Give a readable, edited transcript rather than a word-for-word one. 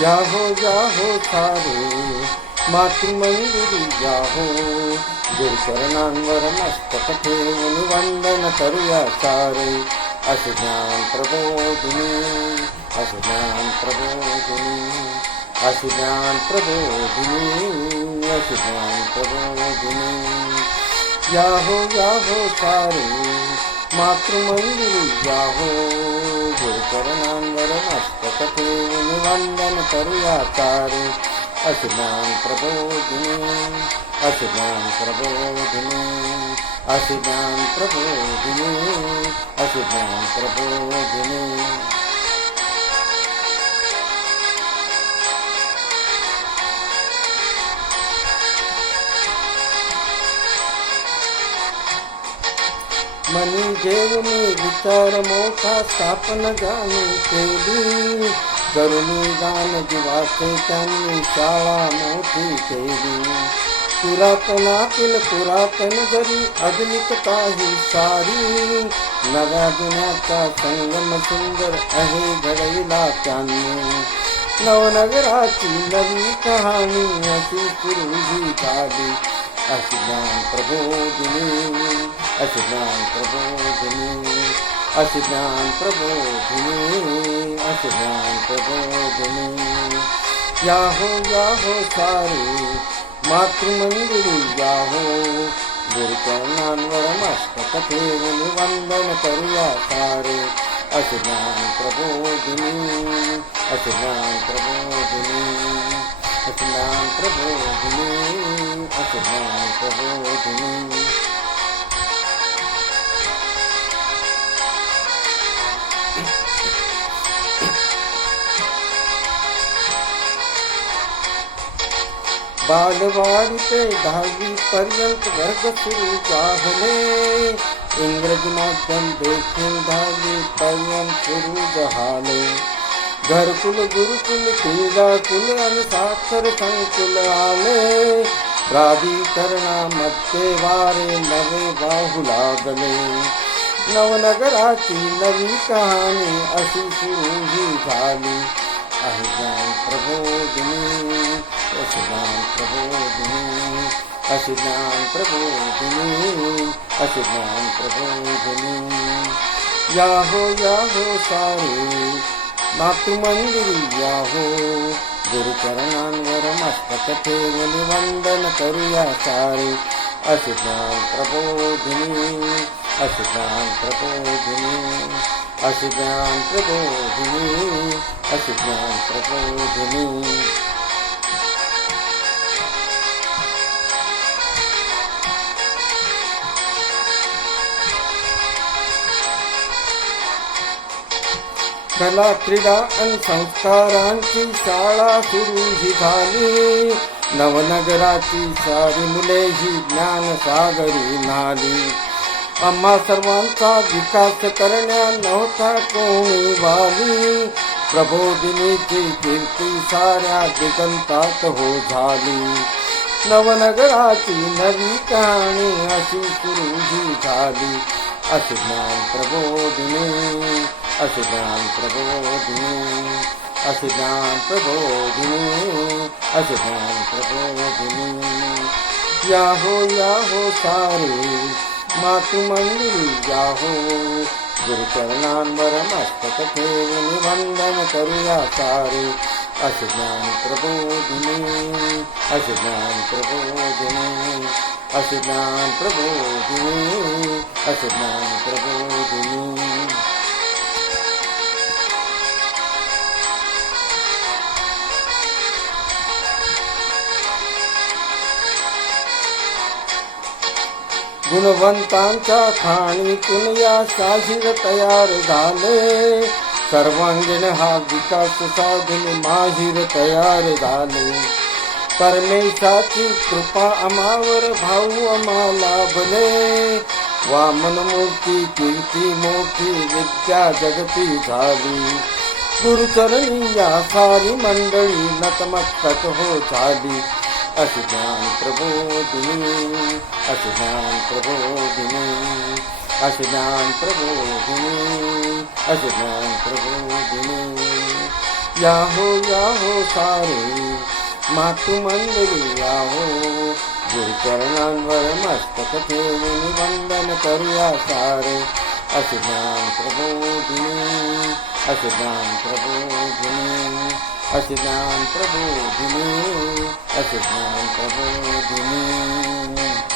Yahoo सारे मातृमंदिरी Yahoo, गुरुचरणांवर मस्तक ठेवून वंदन करूया सारे. असे ज्ञान प्रबोधिनी, असे ज्ञान प्रबोधिनी, असे ज्ञान प्रबोधिनी, असे ज्ञान प्रबोधिनी. याहो सारे मातृमंदिरी याहो, गुरुचरणांवर मस्तक ठेवून वंदन करूया सारे. असे ज्ञान प्रबोधिनी, असे ज्ञान प्रबोधिनी, असे ज्ञान प्रबोधिनी, असे ज्ञान प्रबोधिनी. मनी जेवणी विचार मोठा स्थापन ज्यांनी केली, करुणी गान जीवाचे त्यांनी शाळा मोठी केली. पुरातनातील पुरातन जरी अगणित काही सारी, नव्या जुन्याचा संगम सुंदर आहे घडविला त्यांनी. नवनगराची नवी कहाणी अशी सुरू झाली. असे ज्ञान प्रबोधिनी, असे ज्ञान प्रबोधिनी, असे ज्ञान प्रबोधिनी, असे ज्ञान प्रबोधिनी. याहो सारे मातृमंदिरी याहो, गुरुचरणांवर मस्तक ठेवून वंदन करूया सारे. असे ज्ञान प्रबोधिनी, असे ज्ञान प्रबोधिनी, असे ज्ञान प्रबोधिनी, असे ज्ञान प्रबोधिनी. बालवाडी ते 10वी पर्यंत वर्ग सुरू झाले, इंग्रजी माध्यम देखील 10वी पर्यंत सुरू झाले. घरकुल गुरुकुल क्रीडाकुल आणि साक्षर संकुल आले, प्राधिकरणामध्ये वारे नवे वाहू लागले. नवनगराची नवी कहाणी अशी सुरू झाली. आहे ज्ञान प्रबोधिनी, असे ज्ञान प्रबोधिनी, असे ज्ञान प्रबोधिनी, असे ज्ञान प्रबोधिनी. याहो सारे मातृमंदिरी याहो, गुरुचरणांवर मस्तक ठेवून वंदन करूया सारे. असे ज्ञान प्रबोधिनी, असे ज्ञान प्रबोधिनी, असे ज्ञान प्रबोधिनी, असे ज्ञान प्रबोधिनी. कला क्रीडा आणि संस्कारांची शाळा सुरू झाली, नवनगराची सारी मुले ही ज्ञान सागरी नाली. आम्हा सर्वांचा विकास करण्या नव्हता कोणी वाली, प्रबोधिनीची कीर्ती साऱ्या दिगंतात हो झाली. नवनगराची नवी कहाणी अशी सुरू झाली. असे ज्ञान प्रबोधिनी, असे ज्ञान प्रबोधिनी, असे ज्ञान प्रबोधिनी, असे ज्ञान प्रबोधिनी. याहो सारे मातृमंदिरी याहो, गुरुचरणांवर मस्तक ठेवून वंदन करूया सारे. असे ज्ञान प्रबोधिनी, असे ज्ञान प्रबोधिनी, असे ज्ञान प्रबोधिनी, असे ज्ञान प्रबोधिनी. गुणवंतांच्या खाणीतून या शाहीर तयार झाले, सर्वांगीण हा विकास साधून माहीर तयार झाले. परमेशाची कृपा आम्हावर भाऊ आम्हा लाभले, वामनमूर्ती कीर्ती मोठी विद्या जगती झाली. गुरुचरणी या सारी मंडळी नतमस्तक हो झाली. असे ज्ञान प्रबोधिनी, असे ज्ञान प्रबोधिनी, असे ज्ञान प्रबोधिनी, असे ज्ञान प्रबोधिनी. याहो सारे मातु मंडळी याहो, गुरुचरणांवर मस्तक ठेवून वंदन करूया सारे. असे ज्ञान प्रबोधिनी, असे ज्ञान प्रबोधिनी, असे ज्ञान प्रबोधिनी, असे ज्ञान प्रबोधिनी.